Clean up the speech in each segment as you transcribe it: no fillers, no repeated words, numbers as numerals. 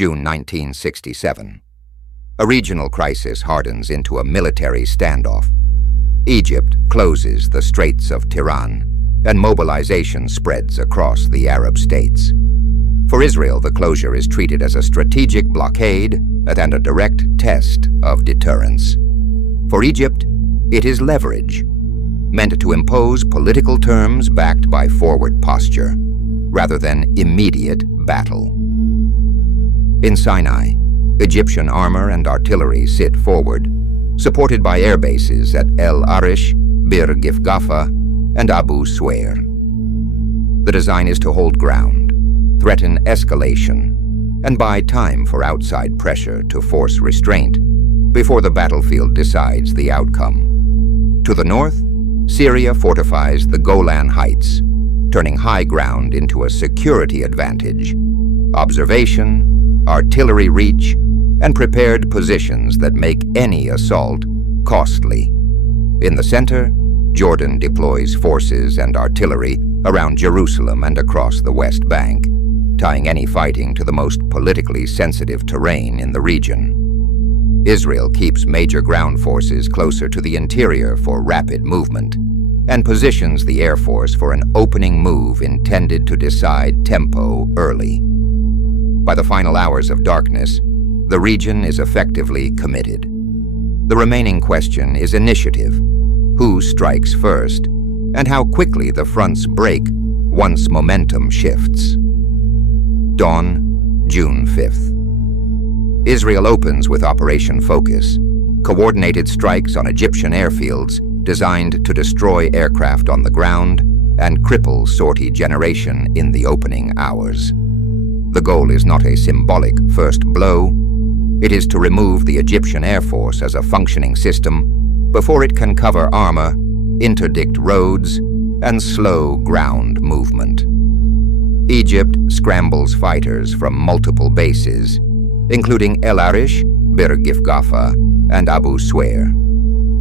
June 1967. A regional crisis hardens into a military standoff. Egypt closes the Straits of Tiran, and mobilization spreads across the Arab states. For Israel, the closure is treated as a strategic blockade and a direct test of deterrence. For Egypt, it is leverage, meant to impose political terms backed by forward posture, rather than immediate battle. In Sinai, Egyptian armor and artillery sit forward, supported by air bases at El Arish, Bir Gifgafa, and Abu Suair. The design is to hold ground, threaten escalation, and buy time for outside pressure to force restraint before the battlefield decides the outcome. To the north, Syria fortifies the Golan Heights, turning high ground into a security advantage. Observation, artillery reach, and prepared positions that make any assault costly. In the center, Jordan deploys forces and artillery around Jerusalem and across the West Bank, tying any fighting to the most politically sensitive terrain in the region. Israel keeps major ground forces closer to the interior for rapid movement, and positions the Air Force for an opening move intended to decide tempo early. By the final hours of darkness, the region is effectively committed. The remaining question is initiative: who strikes first, and how quickly the fronts break once momentum shifts. Dawn, June 5th. Israel opens with Operation Focus, coordinated strikes on Egyptian airfields designed to destroy aircraft on the ground and cripple sortie generation in the opening hours. The goal is not a symbolic first blow. It is to remove the Egyptian Air Force as a functioning system before it can cover armor, interdict roads, and slow ground movement. Egypt scrambles fighters from multiple bases, including El Arish, Bir Gifgafa, and Abu Suair,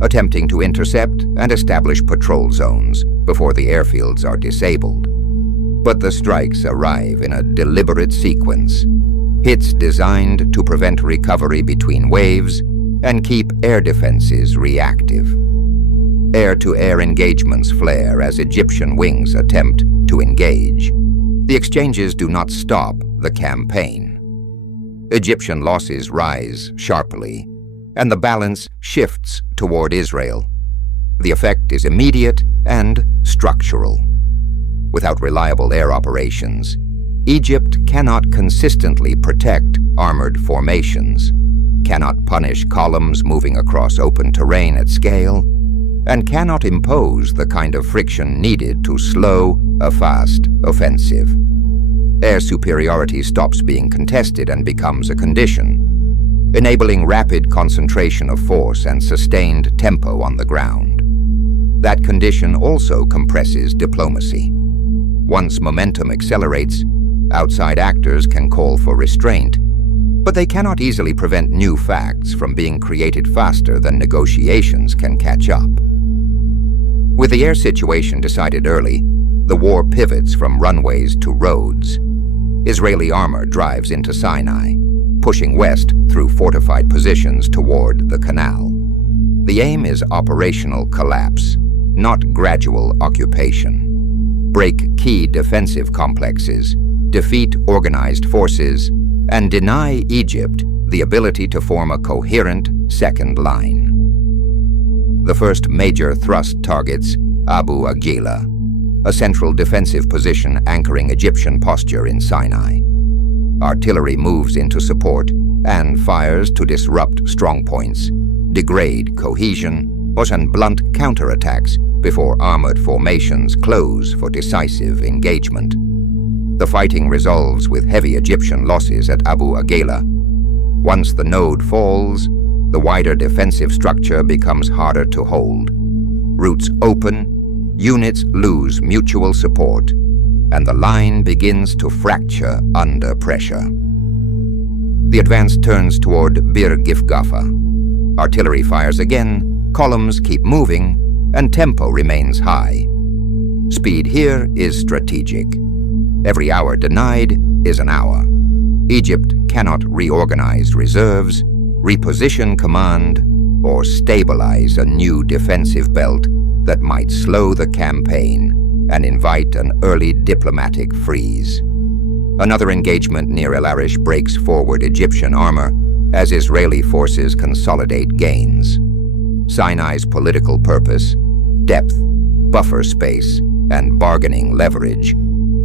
attempting to intercept and establish patrol zones before the airfields are disabled. But the strikes arrive in a deliberate sequence, hits designed to prevent recovery between waves and keep air defenses reactive. Air-to-air engagements flare as Egyptian wings attempt to engage. The exchanges do not stop the campaign. Egyptian losses rise sharply, and the balance shifts toward Israel. The effect is immediate and structural. Without reliable air operations, Egypt cannot consistently protect armored formations, cannot punish columns moving across open terrain at scale, and cannot impose the kind of friction needed to slow a fast offensive. Air superiority stops being contested and becomes a condition, enabling rapid concentration of force and sustained tempo on the ground. That condition also compresses diplomacy. Once momentum accelerates, outside actors can call for restraint, but they cannot easily prevent new facts from being created faster than negotiations can catch up. With the air situation decided early, the war pivots from runways to roads. Israeli armor drives into Sinai, pushing west through fortified positions toward the canal. The aim is operational collapse, not gradual occupation. Break key defensive complexes, defeat organized forces, and deny Egypt the ability to form a coherent second line. The first major thrust targets Abu Agila, a central defensive position anchoring Egyptian posture in Sinai. Artillery moves into support and fires to disrupt strongpoints, degrade cohesion, and blunt counterattacks before armored formations close for decisive engagement. The fighting resolves with heavy Egyptian losses at Abu Agila. Once the node falls, the wider defensive structure becomes harder to hold. Routes open, units lose mutual support, and the line begins to fracture under pressure. The advance turns toward Bir Gifgafa. Artillery fires again, columns keep moving, and tempo remains high. Speed here is strategic. Every hour denied is an hour. Egypt cannot reorganize reserves, reposition command, or stabilize a new defensive belt that might slow the campaign and invite an early diplomatic freeze. Another engagement near El Arish breaks forward Egyptian armor as Israeli forces consolidate gains. Sinai's political purpose, depth, buffer space, and bargaining leverage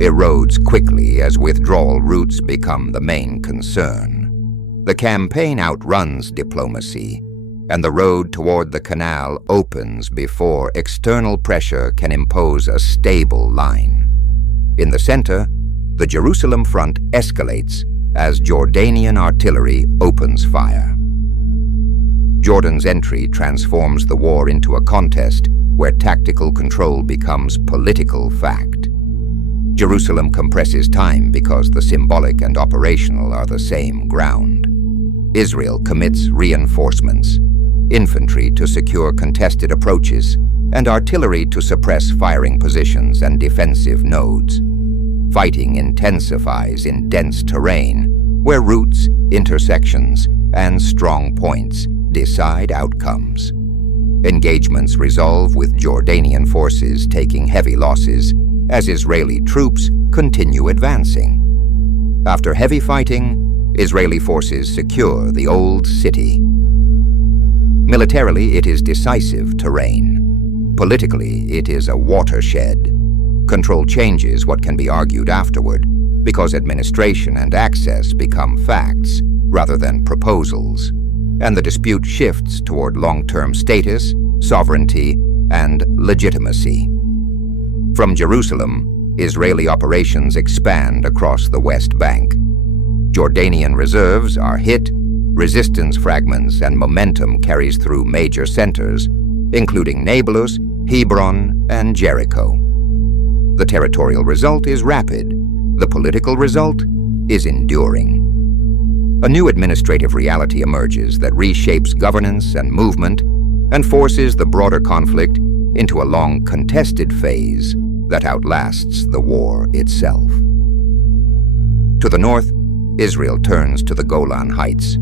erodes quickly as withdrawal routes become the main concern. The campaign outruns diplomacy, and the road toward the canal opens before external pressure can impose a stable line. In the center, the Jerusalem front escalates as Jordanian artillery opens fire. Jordan's entry transforms the war into a contest where tactical control becomes political fact. Jerusalem compresses time because the symbolic and operational are the same ground. Israel commits reinforcements, infantry to secure contested approaches, and artillery to suppress firing positions and defensive nodes. Fighting intensifies in dense terrain, where routes, intersections, and strong points decide outcomes. Engagements resolve with Jordanian forces taking heavy losses as Israeli troops continue advancing. After heavy fighting, Israeli forces secure the old city. Militarily, it is decisive terrain. Politically, it is a watershed. Control changes what can be argued afterward, because administration and access become facts rather than proposals, and the dispute shifts toward long-term status, sovereignty, and legitimacy. From Jerusalem, Israeli operations expand across the West Bank. Jordanian reserves are hit, resistance fragments and momentum carries through major centers, including Nablus, Hebron, and Jericho. The territorial result is rapid. The political result is enduring. A new administrative reality emerges that reshapes governance and movement and forces the broader conflict into a long contested phase that outlasts the war itself. To the north, Israel turns to the Golan Heights.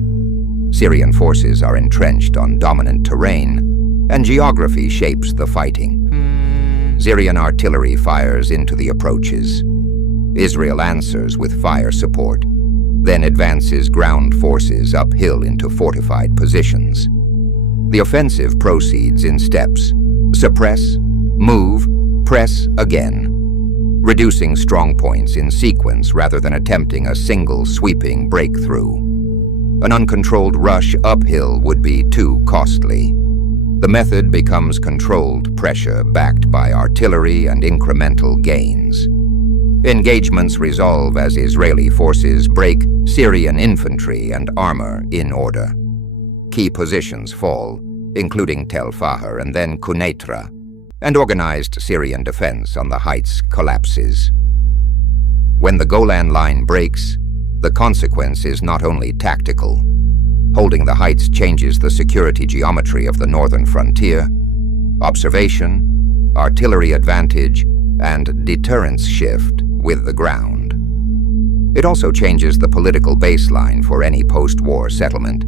Syrian forces are entrenched on dominant terrain, and geography shapes the fighting. Syrian artillery fires into the approaches. Israel answers with fire support, then advances ground forces uphill into fortified positions. The offensive proceeds in steps: suppress, move, press again, reducing strong points in sequence rather than attempting a single sweeping breakthrough. An uncontrolled rush uphill would be too costly. The method becomes controlled pressure backed by artillery and incremental gains. Engagements resolve as Israeli forces break Syrian infantry and armor in order. Key positions fall, including Tel Fahar and then Quneitra, and organized Syrian defense on the heights collapses. When the Golan Line breaks, the consequence is not only tactical. Holding the heights changes the security geometry of the northern frontier. Observation, artillery advantage, and deterrence shift with the ground. It also changes the political baseline for any post-war settlement,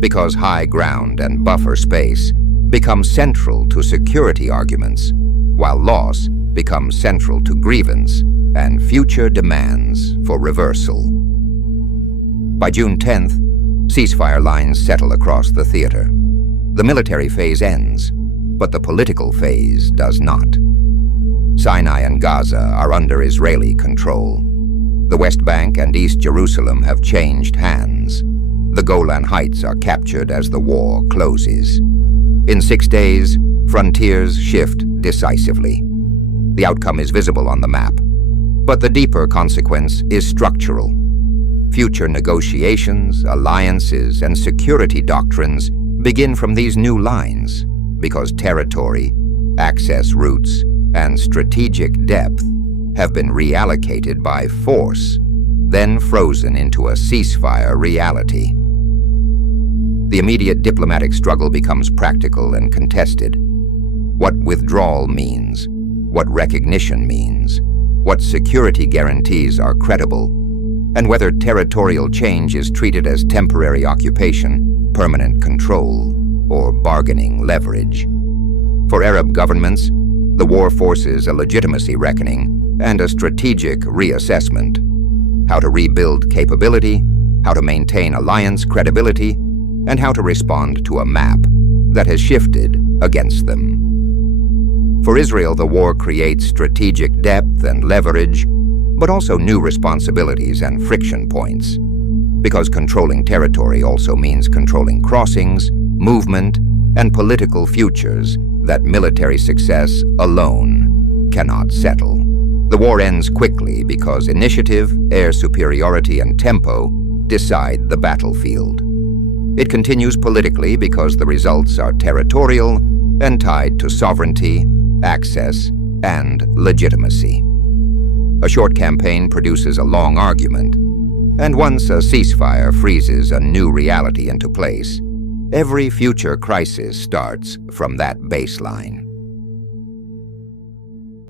because high ground and buffer space become central to security arguments, while loss becomes central to grievance and future demands for reversal. By June 10th, ceasefire lines settle across the theater. The military phase ends, but the political phase does not. Sinai and Gaza are under Israeli control. The West Bank and East Jerusalem have changed hands. The Golan Heights are captured as the war closes. In 6 days, frontiers shift decisively. The outcome is visible on the map, but the deeper consequence is structural. Future negotiations, alliances, and security doctrines begin from these new lines, because territory, access routes, and strategic depth have been reallocated by force, then frozen into a ceasefire reality. The immediate diplomatic struggle becomes practical and contested. What withdrawal means, what recognition means, what security guarantees are credible, and whether territorial change is treated as temporary occupation, permanent control, or bargaining leverage. For Arab governments, the war forces a legitimacy reckoning and a strategic reassessment: how to rebuild capability, how to maintain alliance credibility, and how to respond to a map that has shifted against them. For Israel, the war creates strategic depth and leverage, but also new responsibilities and friction points, because controlling territory also means controlling crossings, movement, and political futures that military success alone cannot settle. The war ends quickly because initiative, air superiority, and tempo decide the battlefield. It continues politically because the results are territorial and tied to sovereignty, access, and legitimacy. A short campaign produces a long argument, and once a ceasefire freezes a new reality into place, every future crisis starts from that baseline.